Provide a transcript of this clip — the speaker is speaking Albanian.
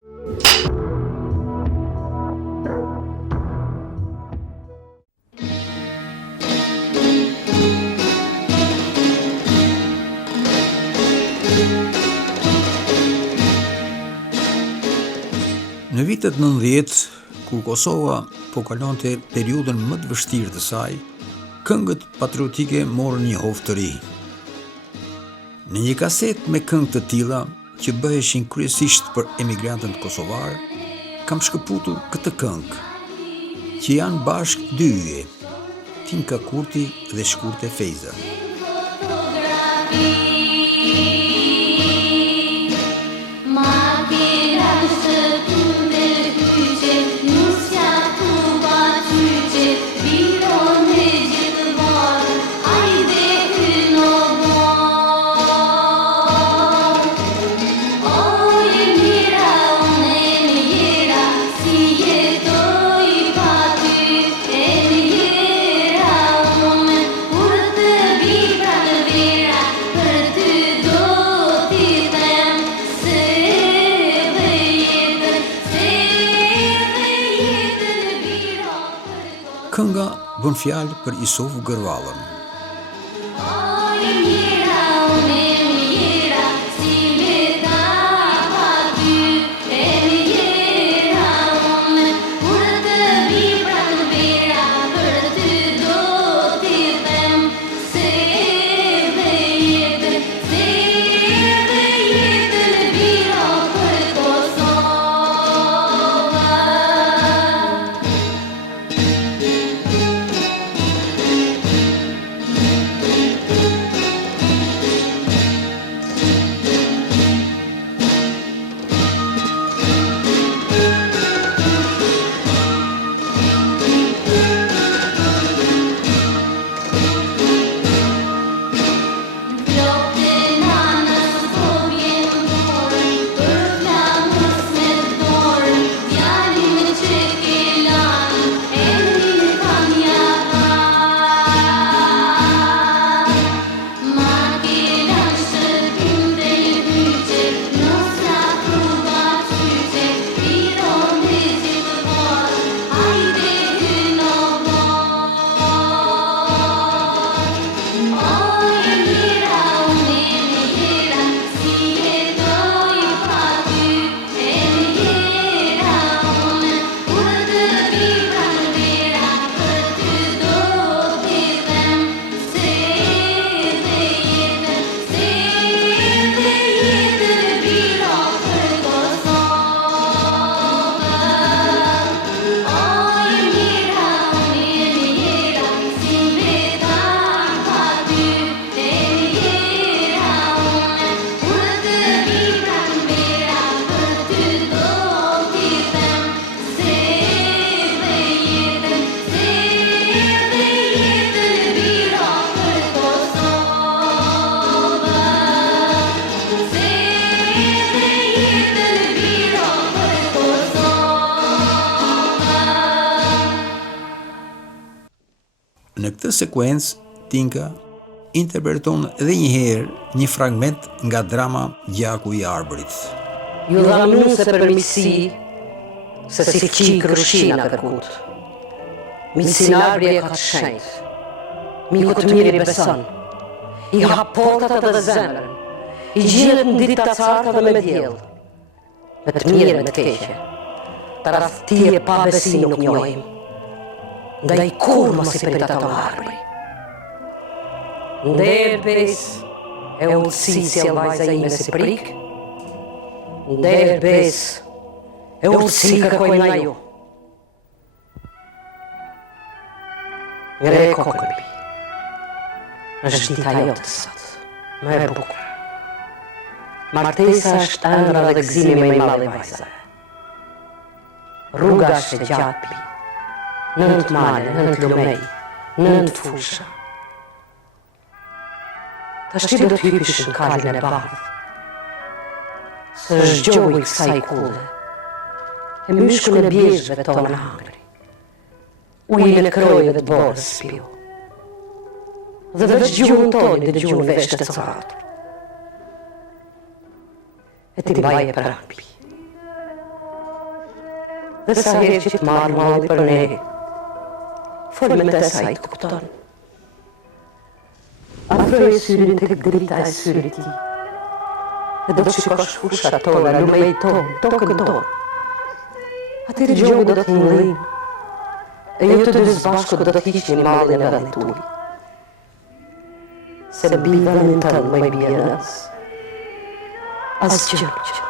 Në vitet 90, kur Kosova po kalonte periudhën më të vështirë të saj, këngët patriotike morën një hovë të ri. Në një kaset me këngë të tilla, që bëheshin kryesisht për emigrantët kosovar, kam shkëputur këtë këngë, që janë bashkë dy yje, Tinka Kurti dhe Shkurte Feza. Kënga bën fjalë për Isofu Gërvallën. Në këtë sekuencë, Tinka interpreton edhe një herë një fragment nga drama Gjaku i Arbërit. Ju dham nuse për miqësi, se si qi kërshina kërkut. Miqësin arbri e ka të shenjt, miku të mirë i beson, i hap portat dhe zemrën, i gjiret në ditë të carta dhe me djellë, me të mirë me të keqe, të rreth tije pa besim nuk njohim, ndaj kur mos i përitaton arbri. Nder bes e ullësi si e vajza ime si prik, nder bes e ullësi kërkoj nga ju. Ngre kokën pi, është dita jote sot, më e bukur. Martesa është ëndra dhe gëzimi më i madh i vajzave. Rruga është e gjapi, nënt male, nënt lumej, nënt fusha. Tash do të hypish në kalin e bardhë. Së zgjoj kësaj kulle, e myshkën e bjeshve tonë hangri. Ujin e krojëve të borës spiu. Dhe veç gjuhën tonë dhe gjuhën vesh të coratur. E ti baje për ampi. Dhe sa herë që të marrë malli për ne, folmet e saj të kupton. Afroje syrin të drita e syrit ti, e do të shikosh fushat tona, lumej tonë, tokën tonë. Atë gjogu do të ngëllin, e ju të dy bashku do të hiqni mallin edhe tuj. Se mbi vendin tënë më i bjerës, asgjë.